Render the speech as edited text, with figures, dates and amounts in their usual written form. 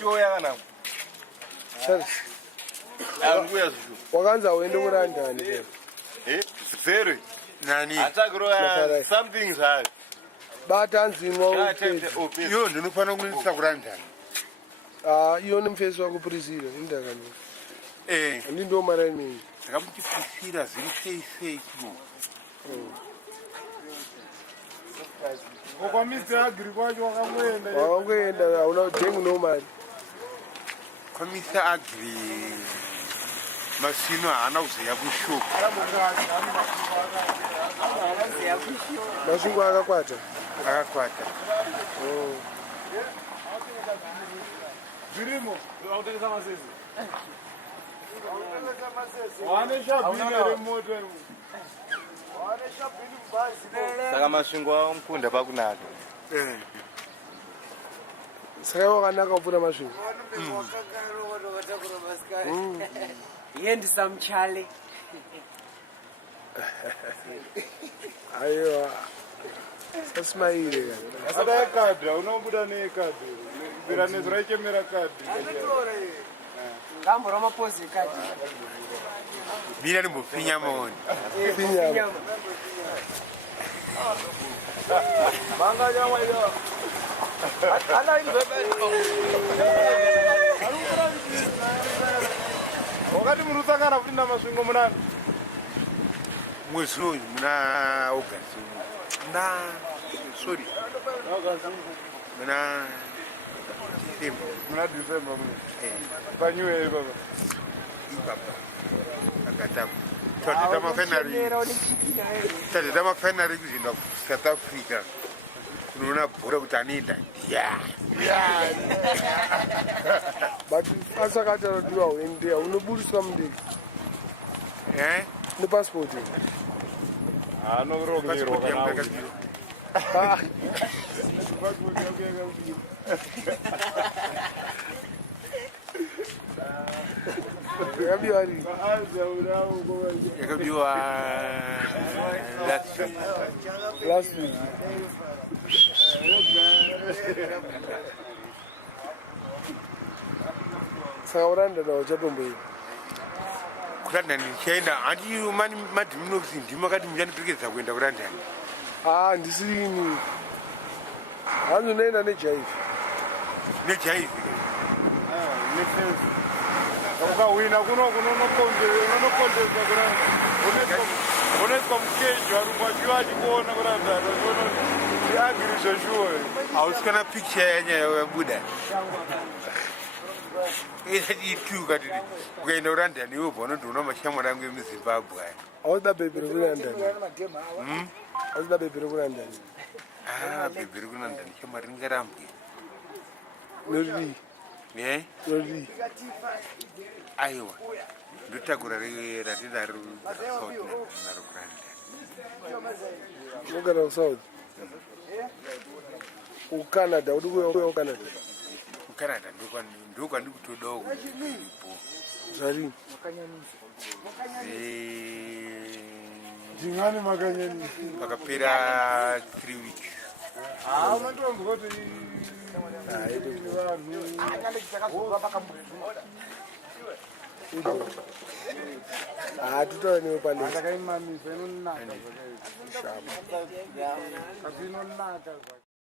choya kana. Anguya zvo. Wakanza uende kurandani ke. Zero. Nani? Atakura something hard. Bata nzimwa Yo ndinofana kuisa kurandani. Iyo nemfesi wako prisira indakani. Ndindo mara mimi. Ndakamuti prisira ziri sei chimo. Ukamisa agri kwacho wakamwenda. Wakamwenda una dengu no mali. Komisa agri masino hana kuziya kushuka. Masungu akakwata. Akakwata. Zvirimo, wautengesa masezi. Wanesha bhini remoto. Wanesha bhini mbazi. Saka masvingo amukunda pakunaka. Saka wakanaka kupfuura masvingo. Iye ndisamchale. Aiwa. Sasmaire kana. Asada kadra, unobuda nekadra. Biranezro raichemera kadra. Ngambo ramapozi kadra. Mira nimbofinya maoni. Finya. Manga jamaa hiyo. Ana hizo wakati murusangana kupinda masvingo munani Mwezi uyu muna August. Sorry. Muna December. muna December muna. Panyuwe baba. Ibaba. Akatamu. Tatama finally kuzinda South Africa. Kunoona bhora kuti anoenda. But asakati anodiwa uende unoburiswa mundege. Ne passport. Anorogerwa kana. Yakabiwa ri. Yakabiwa Last week. Saka uranda na uchatombo hivi. kurandani ndichaenda handiyo mani Minox ndimakati muchandiperekedza kuenda kurandani. Ndisini. Hanzi unoenda nejaivi. Nejaivi. Nefensi. Ukawina unonokondeza kuranda. Unoiswa mukeji warumwachiwa achikuona kuranda. Tiagirizvo shuwe. Hausikana picture yanyaya yabuda. Ituka tiri kuenda kurandani iwe bwana ndiona mashamwari angu emuZimbabwe aya. Hauda baby rekurandani. Hauda baby rekurandani. Baby rekurandani shamwari ringarambwe. Roddie. Roddie. Aiwa. Ndotakura ratida South narokurandani. Mugara South. Canada, uri kuya Canada. Canada ndiko ndikutodawo kulipo. Zvari. Dzingani makanyeni. Pakapera 3 weeks. Unondomva kuti tutaone pane. Ndakaimamisa inonaka. Shaba. Inonaka.